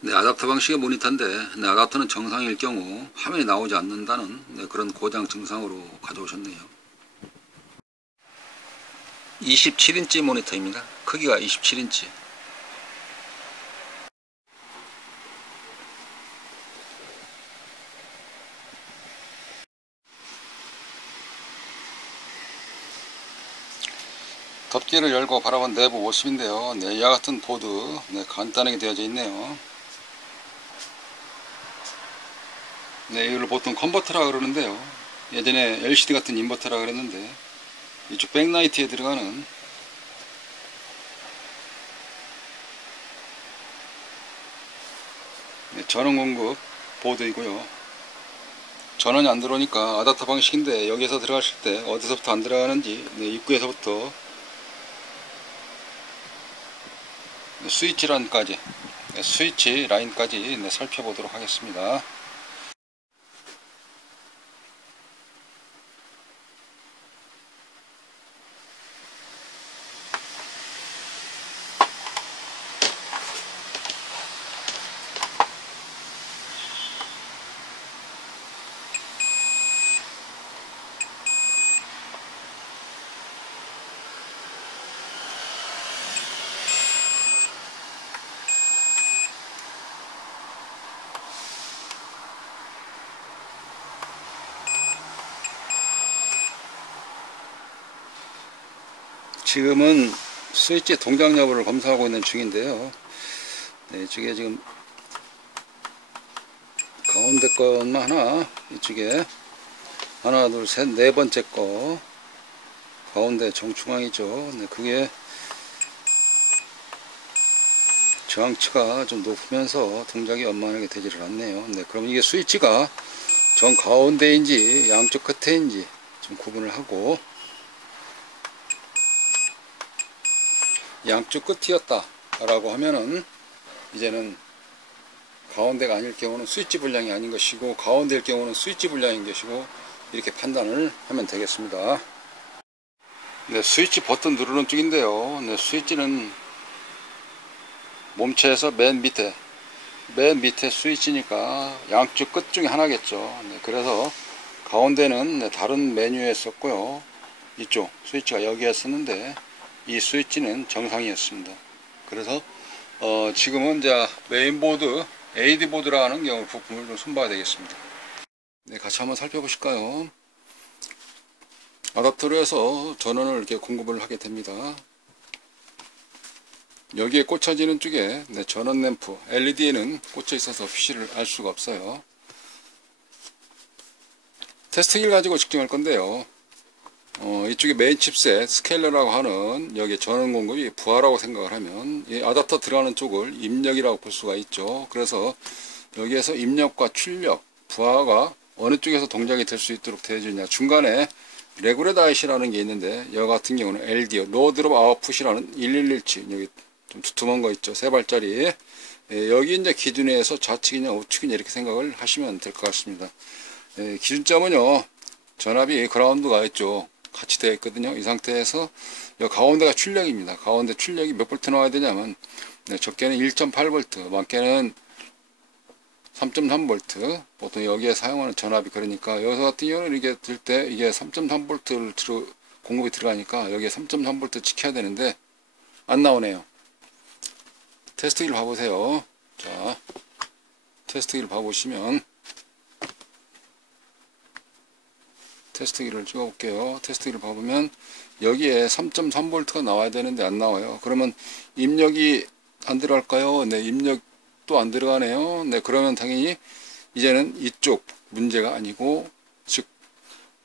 네, 아답터 방식의 모니터인데, 네, 아답터는 정상일 경우 화면이 나오지 않는다는 네, 그런 고장 증상으로 가져오셨네요. 27인치 모니터입니다. 크기가 27인치. 덮개를 열고 바라본 내부 모습인데요. 네, 이와 같은 보드 네, 간단하게 되어져 있네요. 네, 이걸 보통 컨버터라 그러는데요. 예전에 LCD 같은 인버터라 그랬는데 이쪽 백라이트에 들어가는 네, 전원 공급 보드이고요. 전원이 안 들어오니까 아답터 방식인데 여기에서 들어가실 때 어디서부터 안 들어가는지 네, 입구에서부터 네, 스위치 라인까지 네, 살펴보도록 하겠습니다. 지금은 스위치 동작 여부를 검사하고 있는 중인데요. 네, 이쪽에 지금 가운데 것만 하나, 이쪽에 하나, 둘, 셋, 네 번째 거 가운데 정중앙이죠. 네, 그게 저항치가 좀 높으면서 동작이 원만하게 되지를 않네요. 네, 그럼 이게 스위치가 정 가운데인지 양쪽 끝에인지 좀 구분을 하고, 양쪽 끝이었다 라고 하면은 이제는 가운데가 아닐 경우는 스위치 불량이 아닌 것이고, 가운데일 경우는 스위치 불량인 것이고, 이렇게 판단을 하면 되겠습니다. 네, 스위치 버튼 누르는 쪽인데요. 네, 스위치는 몸체에서 맨 밑에 스위치니까 양쪽 끝 중에 하나겠죠. 네, 그래서 가운데는 네, 다른 메뉴에 썼고요. 이쪽 스위치가 여기에 썼는데 이 스위치는 정상이었습니다. 그래서 지금은 이제 메인보드 AD보드라 하는 경우 부품을 좀 손봐야 되겠습니다. 네, 같이 한번 살펴보실까요? 아답터로 해서 전원을 이렇게 공급을 하게 됩니다. 여기에 꽂혀지는 쪽에 네, 전원 램프 LED에는 꽂혀 있어서 표시를 알 수가 없어요. 테스트기를 가지고 측정할 건데요. 이쪽에 메인 칩셋 스케일러라고 하는 여기 전원 공급이 부하라고 생각을 하면 이 아답터 들어가는 쪽을 입력이라고 볼 수가 있죠. 그래서 여기에서 입력과 출력, 부하가 어느 쪽에서 동작이 될 수 있도록 되어지느냐, 중간에 레구레 아이시라는 게 있는데 여기 같은 경우는 LDO 로드롭 아웃풋이라는 1117 여기 좀 두툼한 거 있죠, 세 발짜리. 여기 이제 기준에서 좌측이냐 우측이냐 이렇게 생각을 하시면 될 것 같습니다. 기준점은요, 전압이 그라운드가 있죠, 같이 되어 있거든요. 이 상태에서 이 가운데가 출력입니다. 가운데 출력이 몇 볼트 나와야 되냐면 적게는 1.8V, 많게는 3.3V, 보통 여기에 사용하는 전압이 그러니까 여기서 같은 경우는 이게 들 때 이게 3.3V를 공급이 들어가니까 여기에 3.3V 지켜야 되는데 안 나오네요. 테스트기를 봐보세요. 자, 테스트기를 봐보시면 테스트기를 찍어볼게요. 테스트기를 봐보면 여기에 3.3V가 나와야 되는데 안 나와요. 그러면 입력이 안 들어갈까요? 네, 입력도 안 들어가네요. 네, 그러면 당연히 이제는 이쪽 문제가 아니고, 즉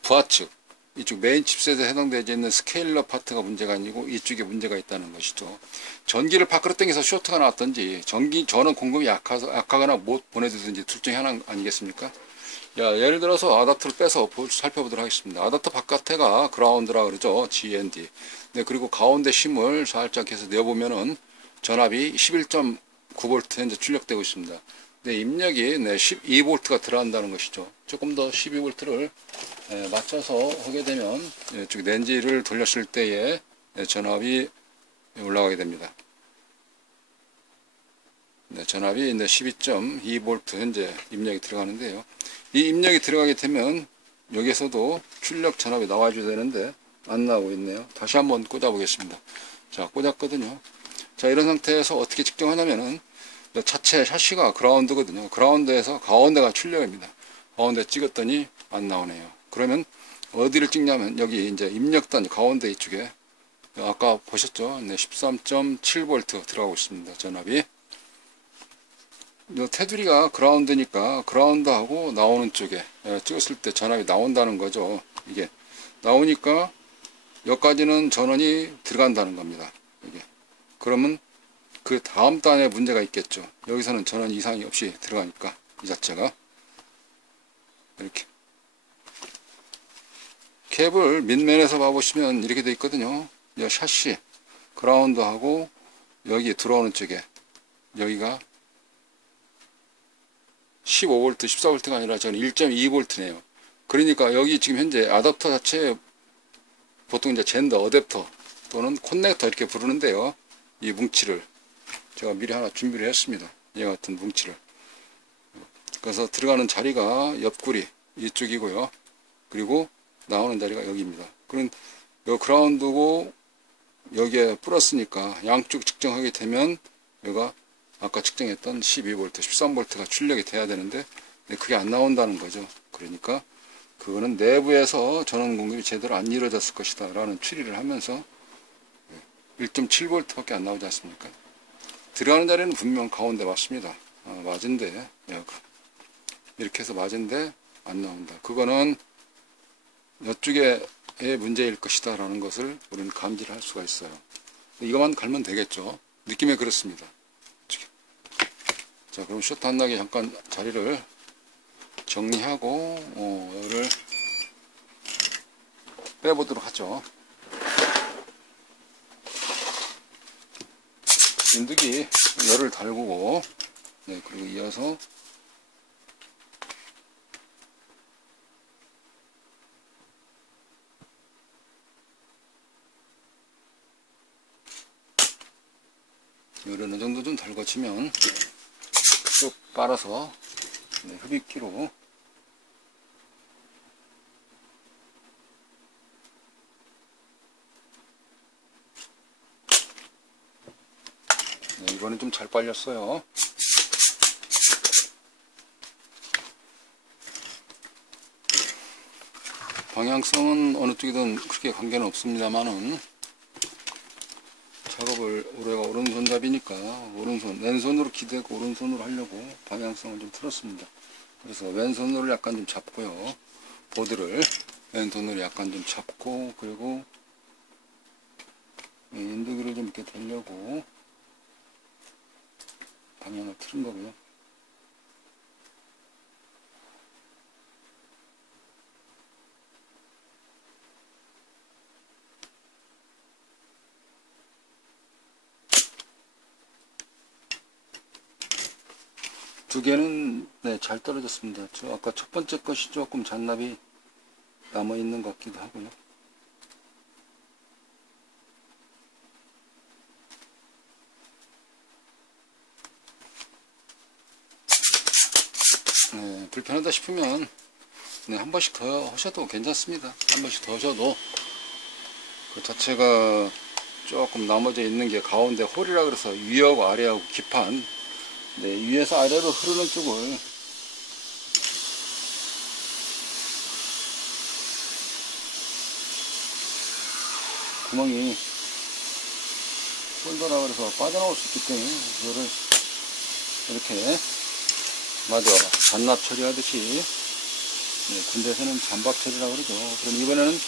부하측, 이쪽 메인 칩셋에 해당되어 있는 스케일러 파트가 문제가 아니고 이쪽에 문제가 있다는 것이죠. 전기를 밖으로 당겨서 쇼트가 나왔던지 전원 공급이 약하거나 못 보내주든지 둘 중에 하나 아니겠습니까? 예를 들어서 아답터를 빼서 살펴보도록 하겠습니다. 아답터 바깥에가 그라운드라 그러죠, GND. 네, 그리고 가운데 심을 살짝 해서 내어보면은 전압이 11.9V 현재 출력되고 있습니다. 네, 입력이 12V가 들어간다는 것이죠. 조금 더 12V를 맞춰서 하게 되면 이쪽 렌즈를 돌렸을 때에 전압이 올라가게 됩니다. 네, 전압이 12.2V 현재 입력이 들어가는데요. 이 입력이 들어가게 되면 여기서도 출력 전압이 나와줘야 되는데 안 나오고 있네요. 다시 한번 꽂아 보겠습니다. 자, 꽂았거든요. 자, 이런 상태에서 어떻게 측정하냐면은 자체 샤시가 그라운드거든요. 그라운드에서 가운데가 출력입니다. 가운데 찍었더니 안 나오네요. 그러면 어디를 찍냐면 여기 이제 입력단 가운데 이쪽에 아까 보셨죠? 네, 13.7V 들어가고 있습니다. 전압이. 이 테두리가 그라운드니까 그라운드하고 나오는 쪽에 찍었을 때 전압이 나온다는 거죠. 이게 나오니까 여기까지는 전원이 들어간다는 겁니다. 이게. 그러면 그 다음 단에 문제가 있겠죠. 여기서는 전원 이상이 없이 들어가니까 이 자체가 이렇게 캡을 밑면에서 봐보시면 이렇게 되어 있거든요. 이 샤시 그라운드하고 여기 들어오는 쪽에 여기가 15V, 14V가 아니라 저는 1.2V네요. 그러니까 여기 지금 현재 아답터 자체 보통 이제 젠더, 어댑터 또는 콘넥터 이렇게 부르는데요. 이 뭉치를 제가 미리 하나 준비를 했습니다. 이와 같은 뭉치를. 그래서 들어가는 자리가 옆구리 이쪽이고요. 그리고 나오는 자리가 여기입니다. 그럼 요 그라운드고 여기에 플러스니까 양쪽 측정하게 되면 여기가 아까 측정했던 12V, 13V가 출력이 돼야 되는데 그게 안 나온다는 거죠. 그러니까 그거는 내부에서 전원 공급이 제대로 안 이루어졌을 것이다 라는 추리를 하면서 1.7V 밖에 안 나오지 않습니까? 들어가는 자리는 분명 가운데 맞습니다. 맞은데 이렇게 해서 맞은데 안 나온다. 그거는 이쪽에 문제일 것이다 라는 것을 우리는 감지를 할 수가 있어요. 이것만 갈면 되겠죠. 느낌에 그렇습니다. 자, 그럼 셔터 안 나게 잠깐 자리를 정리하고 열을 빼보도록 하죠. 인두기 열을 달구고, 네, 그리고 이어서 열을 어느 정도 좀 달궈지면 쭉 빨아서 네, 흡입기로 네, 이번엔 좀 잘 빨렸어요. 방향성은 어느 쪽이든 그렇게 관계는 없습니다만은 작업을 우리가 오른손잡이니까 왼손으로 기대고 오른손으로 하려고 방향성을 좀 틀었습니다. 그래서 왼손으로 약간 좀 잡고요. 보드를 왼손으로 약간 좀 잡고, 그리고 인두기를 좀 이렇게 돌려고 방향을 틀은 거고요. 두 개는 네, 잘 떨어졌습니다. 저 아까 첫 번째 것이 조금 잔납이 남아 있는 것 같기도 하고요. 네, 불편하다 싶으면 네, 한 번씩 더 하셔도 괜찮습니다. 한 번씩 더 하셔도 그 자체가 조금 나머져 있는 게 가운데 홀이라 그래서 위하고 아래하고 기판, 네, 위에서 아래로 흐르는 쪽을 구멍이 홀더라 그래서 빠져나올 수 있기 때문에 이거를 이렇게 마저 잔납 처리하듯이, 네, 군대에서는 잔밥 처리라고 그러죠. 그럼 이번에는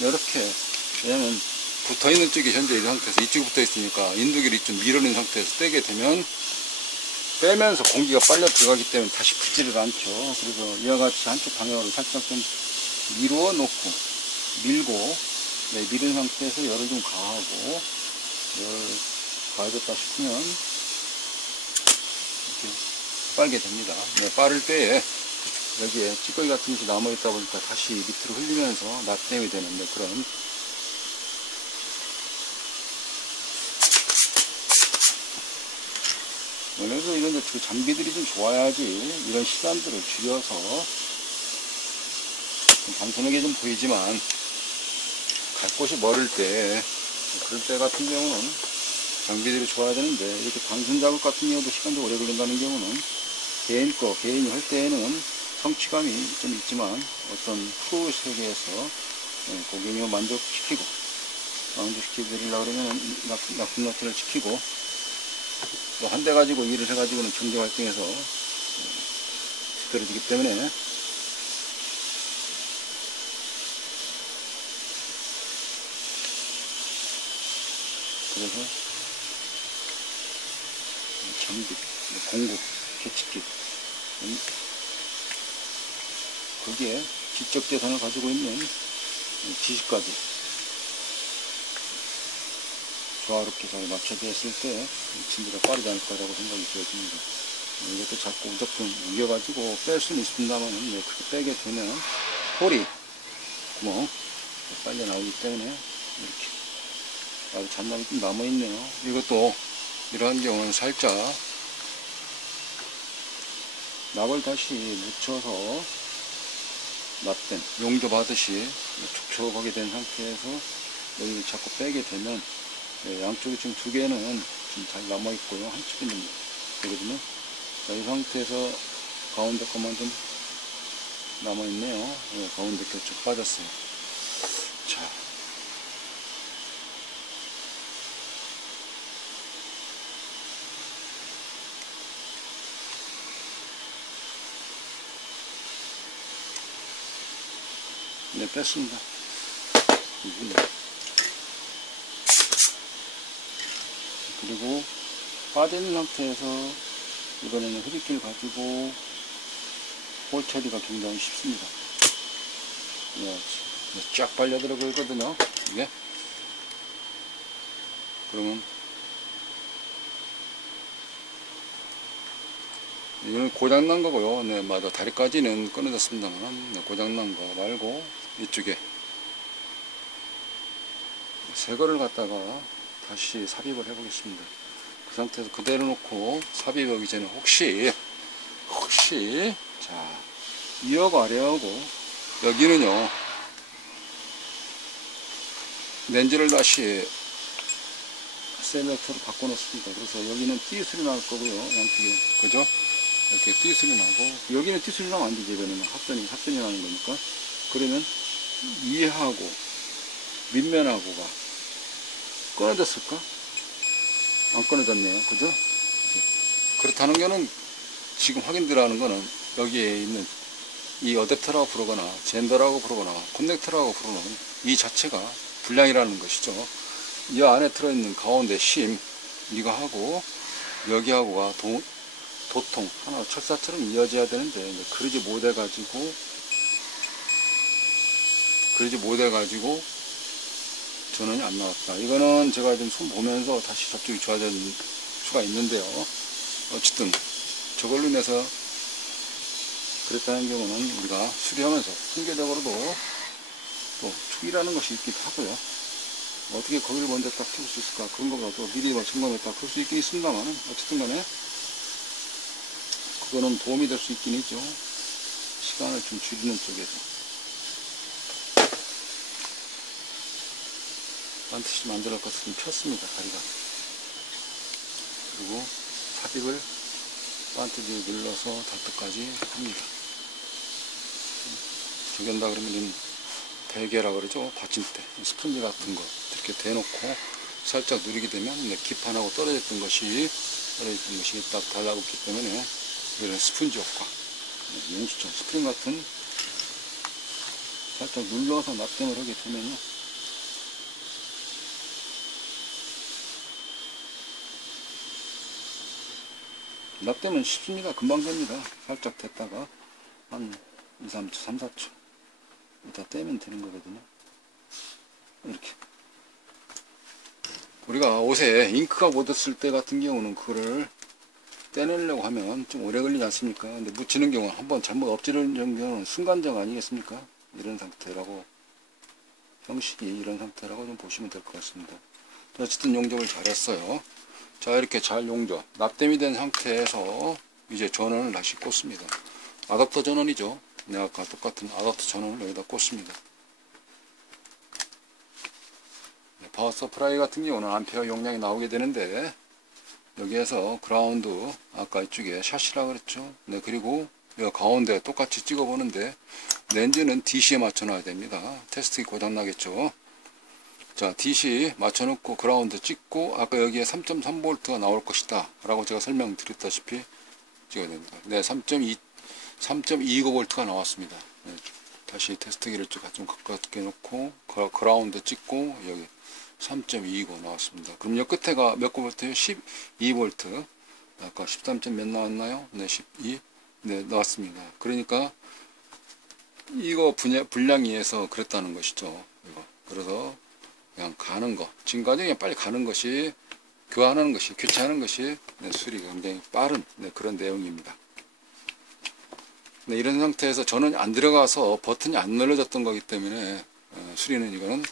이렇게, 왜냐면 붙어 있는 쪽이 현재 이 상태에서 이쪽이 붙어 있으니까 인두기를 좀 밀어낸 상태에서 떼게 되면 빼면서 공기가 빨려 들어가기 때문에 다시 붙지를 않죠. 그래서 이와 같이 한쪽 방향으로 살짝 좀 밀어 놓고 밀고, 네, 밀은 상태에서 열을 좀 가하고, 열 가해졌다 싶으면 이렇게 빨게 됩니다. 네, 빠를 때에 여기에 찌꺼기 같은 것이 남아있다 보니까 다시 밑으로 흘리면서 납땜이 되는데, 그런 그래서 이런 그 장비들이 좀 좋아야지 이런 시간들을 줄여서 단순하게 좀 보이지만 갈 곳이 멀을 때 그럴 때 같은 경우는 장비들이 좋아야 되는데 이렇게 방sun 작업 같은 경우도 시간도 오래 걸린다는 경우는 개인이 할 때에는 성취감이 좀 있지만 어떤 프로 세계에서 고객님을 만족시키고 드리려고 그러면 납품 노트를 지키고 또 한 대 가지고 일을 해가지고는 경제 활동에서 뒤떨어지기 때문에 그래서 장비, 공구, 계측기 거기에 지적 재산을 가지고 있는 지식까지 조화롭게 잘 맞춰져 있을 때 진도가 빠르지 않을까라고 생각이 되어집니다. 이것도 자꾸 무조건 우겨가지고 뺄 수는 있습니다만 그렇게 빼게 되면 홀이 구멍 빨려 나오기 때문에 이렇게 아주 잔납이 좀 남아있네요. 이것도 이러한 경우는 살짝 납을 다시 묻혀서 납된 용접하듯이 촉촉하게 된 상태에서 여기 자꾸 빼게 되면 양쪽에 지금 두 개는 좀 잘 남아 있고요. 한쪽은 좀 되거든요. 자, 이 상태에서 가운데 것만 좀 남아 있네요. 가운데 게 쭉 빠졌어요. 자. 네, 뺐습니다. 그리고 빠져있는 상태에서 이번에는 흡입기를 가지고 홀 처리가 굉장히 쉽습니다. 쫙 빨려 들어가거든요. 이게 그러면 이거는 고장난 거고요. 네, 맞아. 다리까지는 끊어졌습니다만 고장난 거 말고 이쪽에 새 거를 갖다가 다시 삽입을 해 보겠습니다. 그 상태에서 그대로 놓고 삽입하기 전에 혹시 자, 이하고 아래하고 여기는요 렌즈를 다시 셀렉터로 바꿔 놓습니다. 그래서 여기는 띠 소리 날 거고요, 양쪽에. 그죠? 이렇게 띠 소리 나고, 여기는 띠 소리 나면 안 되지. 이거는 합선이 나는 거니까. 그러면 위하고 밑면하고가 끊어졌을까? 안 끊어졌네요. 그죠? 그렇다는 거는 지금 확인 들어가는 거는 여기에 있는 이 어댑터라고 부르거나 젠더라고 부르거나 커넥터라고 부르는 이 자체가 불량이라는 것이죠. 이 안에 들어있는 가운데 심 이거하고 여기하고가 도통 하나 철사처럼 이어져야 되는데 그러지 못해가지고 전원이 안 나왔다. 이거는 제가 좀 손 보면서 다시 접촉이 좋아질 수가 있는데요. 어쨌든 저걸로 인해서 그랬다는 경우는 우리가 수리하면서 통계적으로도 또 축이라는 것이 있기도 하고요. 어떻게 거기를 먼저 딱 키울 수 있을까, 그런 거보다도 미리 점검에 딱 볼 수 있긴 있습니다만 어쨌든 간에 그거는 도움이 될 수 있긴 있죠. 시간을 좀 줄이는 쪽에서 반드시 만들어 것을 좀 폈습니다. 다리가. 그리고 삽입을 반트지 눌러서 닥터까지 합니다. 저기 한다 그러면 베개라 그러죠. 받침대, 스펀지 같은 거 이렇게 대놓고 살짝 누르게 되면 기판하고 떨어졌던 것이 딱 달라붙기 때문에 이런 스펀지 효과, 용수처럼 스프링 같은 살짝 눌러서 납땜을 하게 되면요. 납땜은 쉽습니다. 금방 됩니다. 살짝 됐다가 한 2, 3초, 3, 4초 이따 떼면 되는 거거든요. 이렇게 우리가 옷에 잉크가 묻었을 때 같은 경우는 그거를 떼내려고 하면 좀 오래 걸리지 않습니까? 근데 묻히는 경우는 한번 잘못 엎지르는 경우는 순간적 아니겠습니까? 이런 상태라고, 형식이 이런 상태라고 좀 보시면 될 것 같습니다. 어쨌든 용접을 잘했어요. 자, 이렇게 잘 용접, 납땜이 된 상태에서 이제 전원을 다시 꽂습니다. 아답터 전원이죠. 네, 아까 똑같은 아답터 전원을 여기다 꽂습니다. 네, 파워 서프라이 같은 경우는 암페어 용량이 나오게 되는데, 여기에서 그라운드, 아까 이쪽에 샷이라 그랬죠. 네, 그리고 여기 가운데 똑같이 찍어 보는데, 렌즈는 DC에 맞춰 놔야 됩니다. 테스트 고장 나겠죠. 자, DC 맞춰놓고 그라운드 찍고, 아까 여기에 3.3V가 나올 것이다 라고 제가 설명드렸다시피 찍어야 됩니다. 네, 3.29V가 나왔습니다. 네, 다시 테스트기를 좀 가깝게 놓고 그라운드 찍고 여기 3.29 나왔습니다. 그럼 여 끝에가 몇 볼트예요? 12V. 아까 13. 몇 나왔나요? 네, 12. 네, 나왔습니다. 그러니까 이거 분량이에서 그랬다는 것이죠. 이거. 그래서 그냥 가는 거, 지금 과정에 빨리 가는 것이, 교환하는 것이, 교체하는 것이, 네, 수리가 굉장히 빠른, 네, 그런 내용입니다. 네, 이런 상태에서 전원이 안 들어가서 버튼이 안 눌러졌던 거기 때문에 수리는 이거는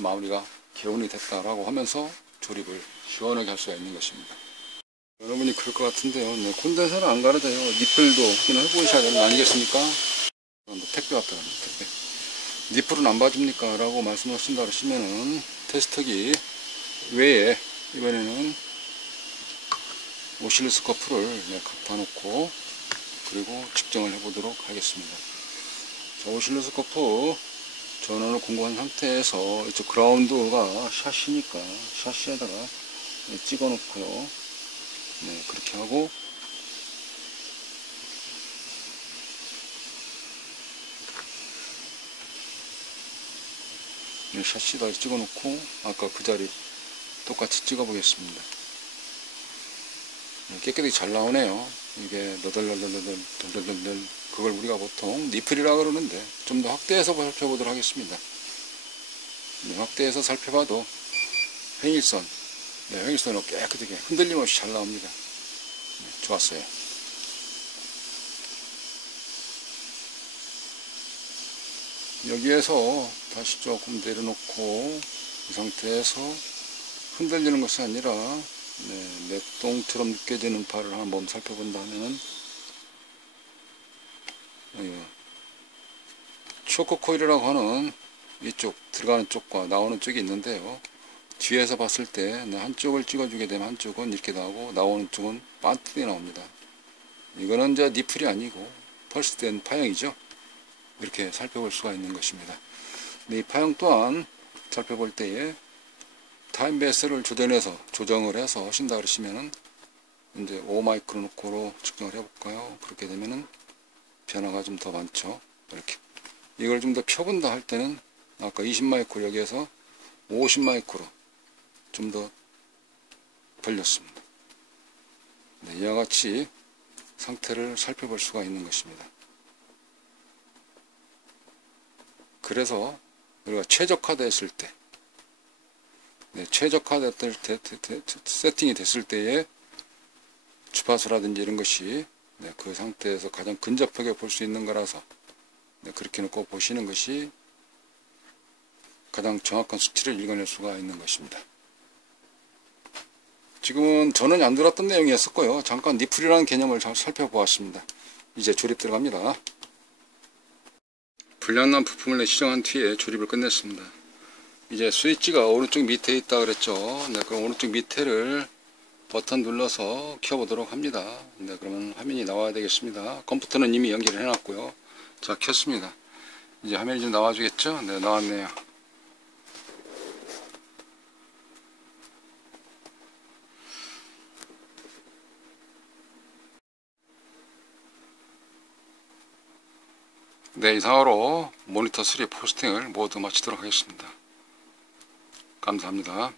마무리가 개운이 됐다라고 하면서 조립을 시원하게 할 수가 있는 것입니다. 여러분이 그럴 것 같은데요. 네, 콘덴서는 안 가려져요. 니플도 확인해 보셔야 되는 거 아니겠습니까? 택배 왔다 갑니다. 택배. 니플은 안 봐줍니까? 라고 말씀하신다 그러시면은 테스터기 외에 이번에는 오실로스코프를, 네, 갖다 놓고 그리고 측정을 해 보도록 하겠습니다. 자, 오실로스코프 전원을 공고한 상태에서 이쪽 그라운드가 샷이니까 샷시에다가, 네, 찍어 놓고요. 네, 그렇게 하고 샷시다 찍어 놓고 아까 그 자리 똑같이 찍어 보겠습니다. 깨끗이 잘 나오네요. 이게 너덜너덜너덜 그걸 우리가 보통 니플이라 그러는데 좀 더 확대해서 살펴보도록 하겠습니다. 네, 확대해서 살펴봐도 횡일선, 네, 횡일선은 깨끗하게 흔들림 없이 잘 나옵니다. 네, 좋았어요. 여기에서 다시 조금 내려놓고 이 상태에서 흔들리는 것이 아니라, 네, 맥동처럼 느껴지는 발을 한번 살펴본다면 초크 코일이라고 하는 이쪽 들어가는 쪽과 나오는 쪽이 있는데요. 뒤에서 봤을 때, 네, 한쪽을 찍어주게 되면 한쪽은 이렇게 나오고 나오는 쪽은 반듯이 나옵니다. 이거는 이제 니플이 아니고 펄스된 파형이죠. 이렇게 살펴볼 수가 있는 것입니다. 이 파형 또한 살펴볼 때에 타임 베이스를 조정을 해서 하신다 그러시면은 이제 5마이크로노코로 측정을 해볼까요? 그렇게 되면은 변화가 좀 더 많죠. 이렇게 이걸 좀 더 펴본다 할 때는 아까 20마이크로 여기에서 50마이크로 좀 더 벌렸습니다. 네, 이와 같이 상태를 살펴볼 수가 있는 것입니다. 그래서 우리가 최적화됐을 때, 네, 최적화됐을 때, 세팅이 됐을 때에 주파수라든지 이런 것이, 네, 그 상태에서 가장 근접하게 볼 수 있는 거라서, 네, 그렇게 놓고 보시는 것이 가장 정확한 수치를 읽어낼 수가 있는 것입니다. 지금은 전원이 안 들어왔던 내용이었었고요. 잠깐 니플이라는 개념을 잘 살펴보았습니다. 이제 조립 들어갑니다. 불량난 부품을 시정한 뒤에 조립을 끝냈습니다. 이제 스위치가 오른쪽 밑에 있다 그랬죠. 네, 그럼 오른쪽 밑에를 버튼 눌러서 켜보도록 합니다. 네, 그러면 화면이 나와야 되겠습니다. 컴퓨터는 이미 연결을 해놨고요. 자, 켰습니다. 이제 화면이 좀 나와주겠죠? 네, 나왔네요. 네, 이상으로 모니터 수리 포스팅을 모두 마치도록 하겠습니다. 감사합니다.